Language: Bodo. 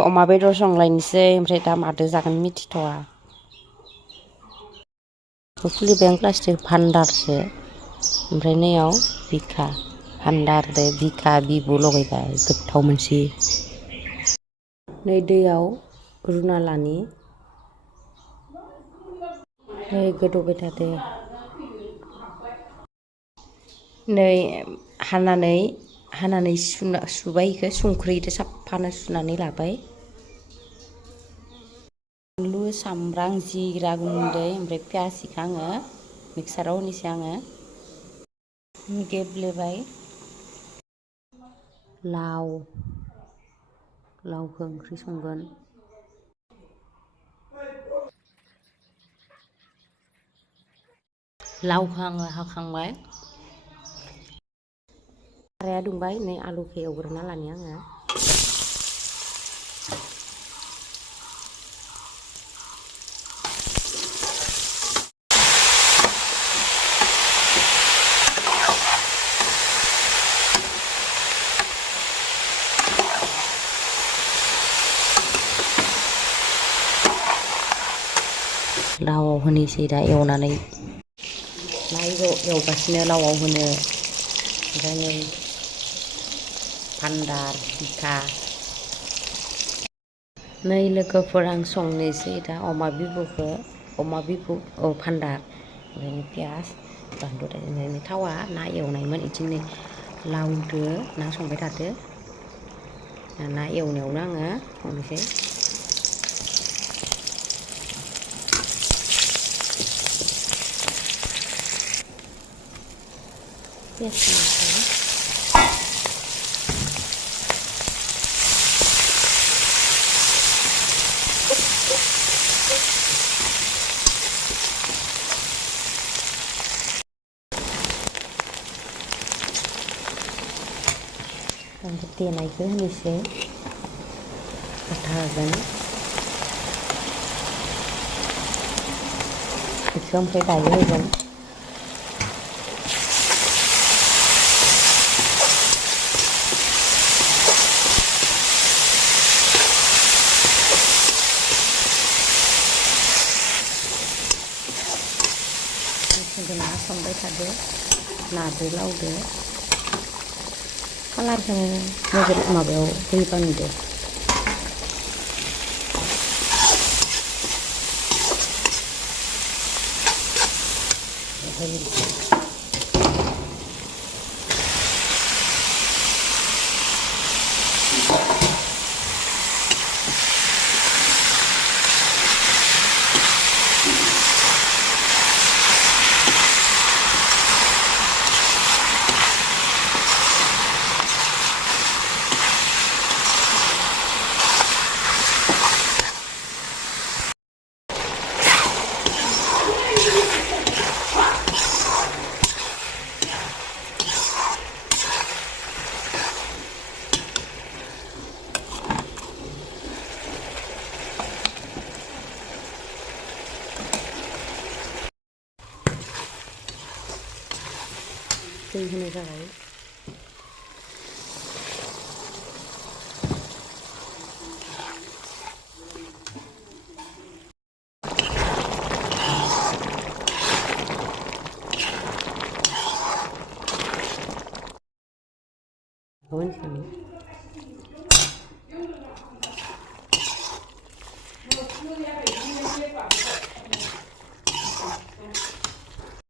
अमा बेदर संलायनोसै ओमफ्राय दा मादो जागोन मिथिथ'आ खुलिबाय आं प्लास्टिक भान्दारसो ओमफ्राय नैयाव बिखा भान्दारदो बिखा बिबु लगायबाय गोथाव मोनसि नै दैयाव रुना लानि नै गोदौबाय थादो नै हानानै सुबाय इखो संख्रिदो साफानो सुनानै लाबाय बानलु सामब्राम जिरा गुन्दै ओमफ्राय पियास इखो आङो मिक्साराव होनोसै आङो गेब्लेबाय लावखौ ओंख्रि संगोन लावखौ आङो हाखांबाय साराया दुंबाय नै आलुखौ एवग्रोना लानि आङो लावआव होनोसै दा एवनानै एवगासिनो लावआव होनो ओमफ्राय नै भान्दार बिखा नै लोगोफोर आं संनोसै दा अमा बिबु भान्दार ओमफ्राय पियास बानलु ओमफ्राय थावा ना एवनायमोन इथिंनो लावदो ना संबाय थादो ना एवनायावनो आङो संनोसै देनायखौ होनोसै आथा होगोन बेखौ ओमफ्राय दायो होगोन ना संबाय थादो नादो लावदो कालारखौ नोजोर माबायाव होबानो दे दै होनाय जाबाय